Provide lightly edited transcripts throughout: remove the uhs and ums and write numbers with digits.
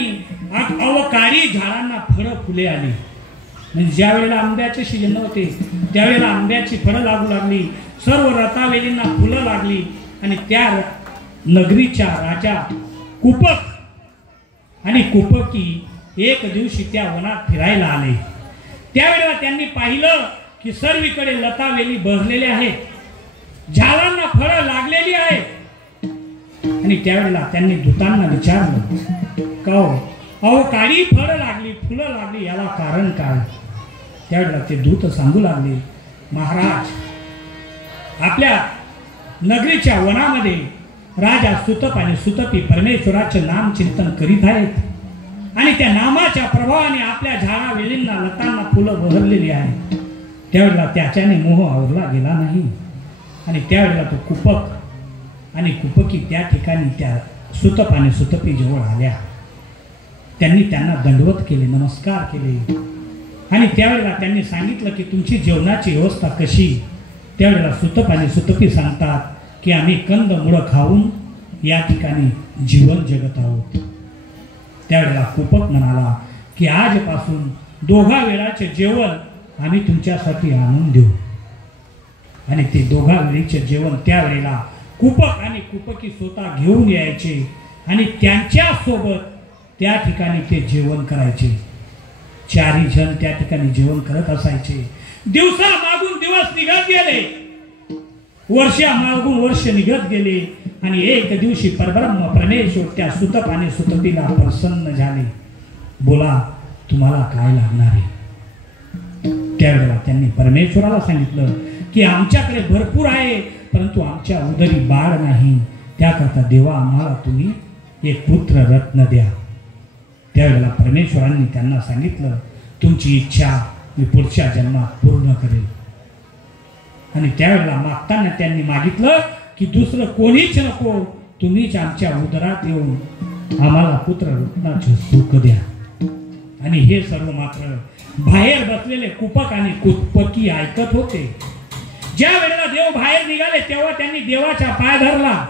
अवकाळी झाडांना फळं फुले आली. म्हणजे ज्या वेळेला आंब्याचे सीजन होते त्यावेळेला आंब्याची फळं लागू लागली, सर्व रतावेलींना फुलं लागली आणि त्या नगरीच्या राजा कुपक आणि कुपकी एक दिवशी त्या वनात फिरायला आले. त्यावेळेला त्यांनी पाहिलं की सर्वीकडे लतावेली बहरलेल्या आहेत, झाडांना फळं लागलेली आहेत. आणि त्यावेळेला त्यांनी दूतांना विचारलं, का अवकाळी फळं लागली, फुलं लागली, याला कारण काय? त्यावेळेला ते दूत सांगू लागले, महाराज, आपल्या नगरीच्या वनामध्ये राजा सुतप आणि सुतपी परमेश्वराचे नाम चिंतन करीत आहेत आणि त्या नामाच्या प्रभावाने आपल्या झाडावेलींना लतांना फुलं बहरलेली आहेत. त्यावेळेला त्याच्याने मोह आवरला गेला नाही. आणि त्यावेळेला तो कुपक आणि कुपकी त्या ठिकाणी त्या सुतप आणि सुतपी जवळ आल्या. त्यांनी त्यांना दंडवत केले, नमस्कार केले. आणि त्यावेळेला त्यांनी सांगितलं की तुमची जेवणाची व्यवस्था कशी? त्यावेळेला सुतप आणि सुतपी सांगतात की आम्ही कंदमुळं खाऊन या ठिकाणी जीवन जगत आहोत. त्यावेळेला कुपक म्हणाला की आजपासून 2 वेळाचे जेवण आम्ही तुमच्यासाठी आणून देऊ. आणि ते 2 वेळेचे जेवण त्यावेळेला कुपक आणि कुपकी स्वतः घेऊन यायचे आणि त्यांच्या सोबत त्या ठिकाणी ते जेवण करायचे. 4 जण त्या ठिकाणी जेवण करत असायचे. दिवसा मागून दिवस निघत गेले, वर्षा मागून वर्ष निघत गेले आणि एक दिवशी परब्रह्म परमेश्वर त्या सुतप आणि सुतपीला प्रसन्न झाले. बोला, तुम्हाला काय लागणार आहे? त्यावेळेला त्यांनी परमेश्वराला सांगितलं की आमच्याकडे भरपूर आहे, परंतु आमच्या उदरी बाळ नाही, त्याकरता देवा आम्हाला तुम्ही एक पुत्र रत्न द्या. त्यावेळेला परमेश्वरांनी त्यांना सांगितलं, तुमची इच्छा मी पुढच्या जन्मात पूर्ण करेल. आणि त्यावेळेला मागताना त्यांनी मागितलं की दुसरं कोणीच नको, तुम्हीच आमच्या उदरात येऊन आम्हाला पुत्र रत्नाचे सुख द्या. आणि हे सर्व मात्र बाहेर बसलेले कुपक आणि कुपकी ऐकत होते. ज्या वेळेला देव बाहेर निघाले तेव्हा त्यांनी देवाचा पाय धरला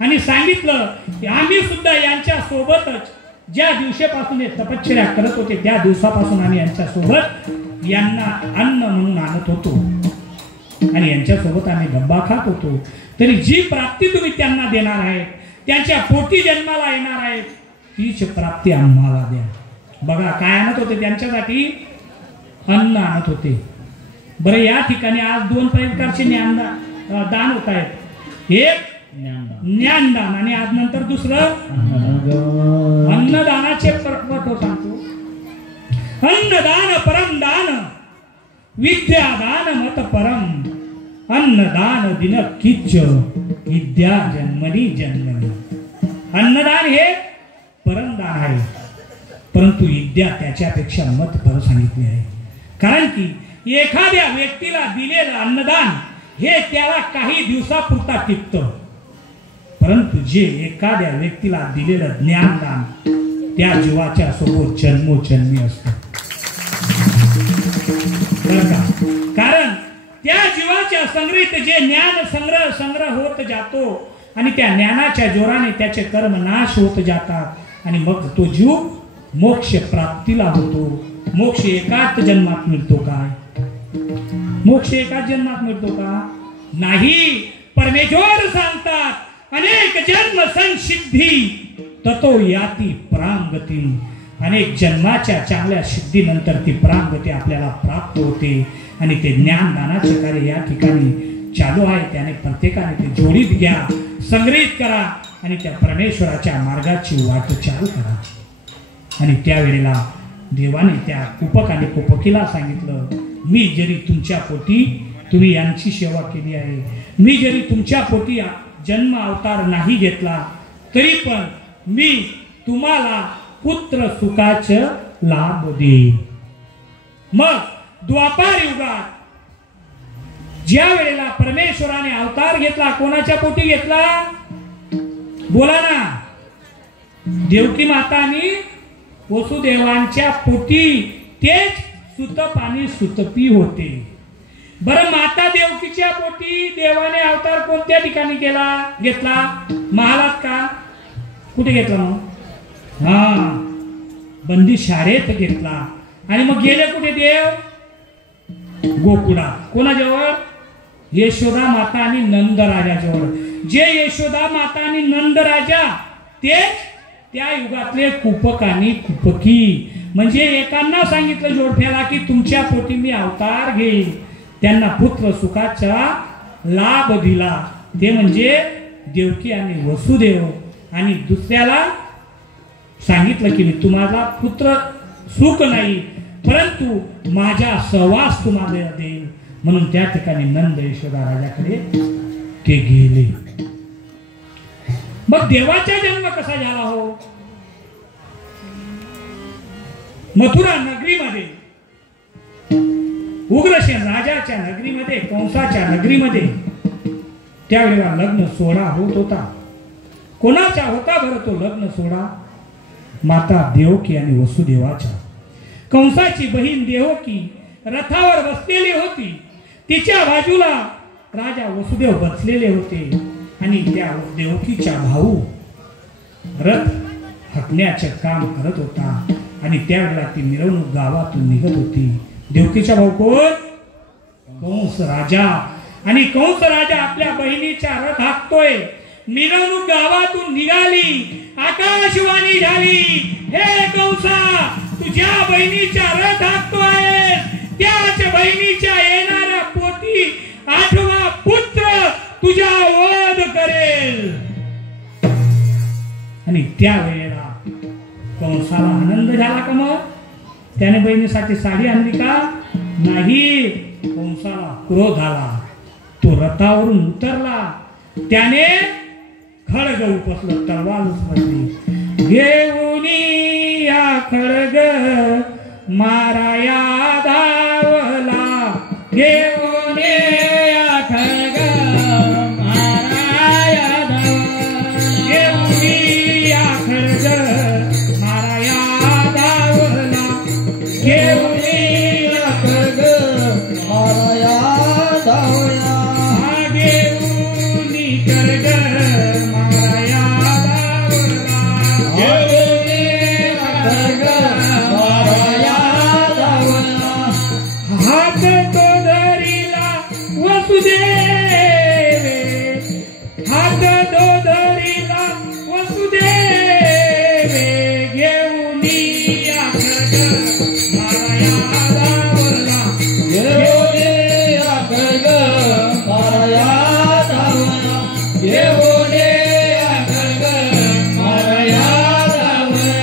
आणि सांगितलं की आम्ही सुद्धा यांच्या सोबतच ज्या दिवसापासून हे तपश्चर्या करत होते त्या दिवसापासून आम्ही यांच्या सोबत यांना अन्न म्हणून आणत होतो आणि यांच्या सोबत आम्ही डब्बा खात होतो. तरी जी प्राप्ती तुम्ही त्यांना देणार आहे, त्यांच्या पोटी जन्माला येणार आहे, तीच प्राप्ती आम्हाला द्या. बघा काय आणत होते, त्यांच्यासाठी अन्न आणत होते. बरं, या ठिकाणी आज 2 प्रकारचे दान होत आहेत. एक ज्ञानदान आणि आज नंतर दुसरं अन्नदानाचे पर्व सांगतो. अन्नदान परम दान, विद्यादान मत परम, अन्नदान दिन किच्च, विद्या जन्मनी जन्मनी. अन्नदान हे परमदान आहे, परंतु विद्या त्याच्यापेक्षा मत पर सांगितले आहे. कारण की एखाद्या व्यक्तीला दिलेलं अन्नदान हे त्याला काही दिवसापुरता टिकतं, परंतु जे एखाद्या व्यक्तीला दिलेलं ज्ञानदान त्या जीवाच्या सोबत जन्मोजन्मी असतं. कारण त्या जीवाच्या संग्रहित जे ज्ञान संग्रह होत जातो आणि त्या ज्ञानाच्या जोराने त्याचे कर्म नाश होत जातात आणि मग तो जीव मोक्ष प्राप्तीला होतो. मोक्ष एकाच जन्मात मिळतो काय? मोक्ष एकाच जन्मात मिळतो का? नाही. परमेश्वर सांगतात, अनेक जन्म संसिद्धी ततो याती प्रांगती. अनेक जन्माच्या चांगल्या सिद्धीनंतर ती प्रांगती आपल्याला प्राप्त होते. आणि ते ज्ञानदानाचे कार्य या ठिकाणी चालू आहे. त्याने प्रत्येकाने ते जोडीत घ्या, संग्रहित करा आणि त्या परमेश्वराच्या मार्गाची वाट चालू करा. आणि त्यावेळेला देवाने त्या कुपक आणि कुपकीला सांगितलं, मी जरी तुमच्या पोटी तुम्ही यांची सेवा केली आहे, मी जरी तुमच्या पोटी जन्म अवतार नाही घेतला, तरी पण मी तुम्हाला पुत्र सुखाचे लाभ देईन. मग द्वापार युगात ज्या वेळेला परमेश्वराने अवतार घेतला, कोणाच्या पोटी घेतला? बोला ना. देवकी माता आणि वसुदेवांच्या पोटी तेच सुतप आणि सुतपी होते. बरं, माता देवकीच्या पोटी देवाने अवतार कोणत्या ठिकाणी घेतला? महालात का? कुठे घेतला मग? बंदी शाळेत घेतला आणि मग गेले कुठे देव? गोकुळा. कोणाजवळ? यशोदा माता आणि नंदराजाजवळ. जे यशोदा माता आणि नंदराजा ते त्या युगातले कुपक आणि कुपकी. म्हणजे एकांना सांगितलं जोडप्याला की तुमच्या पोटी मी अवतार घेईन, त्यांना पुत्र सुखाचा लाभ दिला, ते म्हणजे देवकी आणि वसुदेव. आणि दुसऱ्याला सांगितलं की मी तुम्हाला पुत्र सुख नाही परंतु माझा सहवास तुम्हाला देईन. म्हणून त्या ठिकाणी नंद यशोदा राजाकडे ते गेले. मग देवाचा जन्म कसा झाला हो? मथुरा नगरीमध्ये, उग्रसेन राजाच्या नगरीमध्ये, कंसाच्या नगरीमध्ये त्यावेळेला लग्न सोहळा होत होता. कोणाचा होता बरं तो लग्न सोहळा? माता देवकी आणि वसुदेवाचा. कंसाची बहीण देवकी रथावर बसलेली होती, तिच्या बाजूला राजा वसुदेव बसलेले होते आणि त्या देवकीचा भाऊ रथ हाकण्याचे काम करत होता. आणि त्यावेळेला ती मिरवणूक गावातून निघत होती. देवकीचा भाऊ कोण? कंस राजा. आणि कंस राजा आपल्या बहिणीचा रथ हाकतोय. मिरवणूक गावातून निघाली, आकाशवाणी झाली, हे कंसा तुझ्या बहिणीचा रथ हाकतोय, त्याच बहिणीच्या येणाऱ्या पोटी 8वा पुत्र तुझा वध करेल. आणि त्यावेळेला कंसाला आनंद झाला का? मग त्याने बहिणीसाठी साडी आणली का? नाही. कंसाला क्रोध आला. तो रथावरून उतरला, त्याने खड्ग उपसलं, तलवार उपसली. घेऊन या खड्ग माराया धावला, घेऊन या खड्ग माराया धावला, घेऊन या खड्ग माराया धावला, घेऊन या खड्ग माराया धावला, घेऊन खड्ग माराया धावला, घेऊन खड्ग माराया धावला. हात तो धरिला वसुदेव, हात तो धरिला वसुदेव, घेऊन या खड्ग माराया धावला, घेऊन या खड्ग माराया धावला, घेऊन या खड्ग माराया धावला.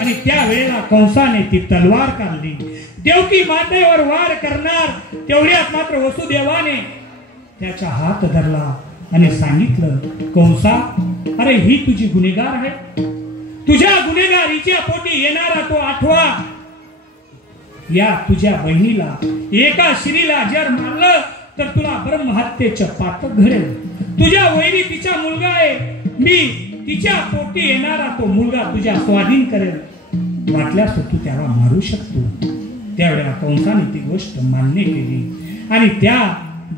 आणि त्यावेळेला कंसाने ती तलवार काढली. देवकी मातेवर वार करणार तेवढ्यात मात्र वसुदेवाने त्याचा हात धरला आणि सांगितलं, कंसा अरे ही तुझी गुन्हेगार आहे, तुझ्या गुन्हेगारीच्या पोटी येणारा तो 8वा, या तुझ्या बहिणीला एका स्त्रीला जर मारलं तर तुला ब्रह्महत्येचं पातक घडेल. तुझ्या वहिनी तिचा मुलगा आहे, मी तिच्या पोटी येणारा तो मुलगा तुझ्या स्वाधीन करेल, वाटल्यास तू त्याला मारू शकतो. त्यावेळेला कंसाने ती गोष्ट मान्य केली आणि त्या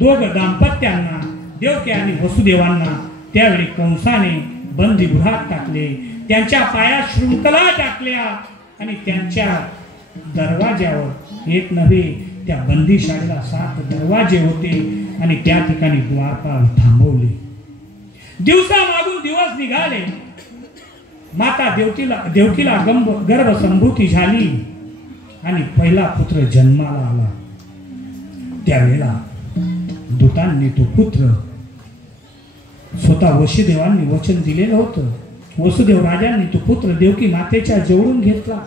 दोघ दाम्पत्यांना, देवकी आणि वसुदेवांना, त्यावेळी कंसाने बंदीगृहात टाकले. त्यांच्या पायात शृंखला टाकल्या आणि त्यांच्या दरवाज्यावर एक नव्हे त्या बंदीशाळेला 7 दरवाजे होते आणि त्या ठिकाणी द्वारपाल थांबवले. दिवसा मागून दिवस निघाले. माता देवकीला गर्भसंभूती झाली आणि पहिला पुत्र जन्माला आला. त्यावेळेला दूतांनी तो पुत्र स्वतः वसुदेवांनी वचन दिलेलं होतं. वसुदेव राजांनी तो पुत्र देवकी मातेच्या जवळून घेतला.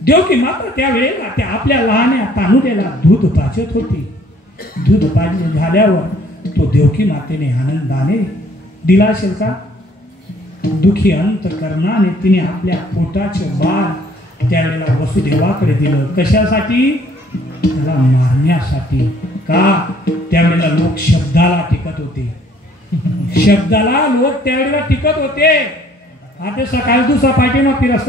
देवकी माता त्यावेळेला त्या आपल्या लहान्या तानुड्याला दूध पाजत होती. दूध पाजले झाल्यावर तो देवकी मातेने आनंदाने दिला असेल का? दुखी अंतकरणाने तिने आपल्या पोटाचे बाळ त्यावेळेला वसुदेवाकडे दिलं. कशासाठी? त्याला मारण्यासाठी. का? त्यावेळेला लोक शब्दाला टिकत होते. शब्दाला लोक त्यावेळेला टिकत होते. आता सकाळ दुसरा पाठीमा फिरस्त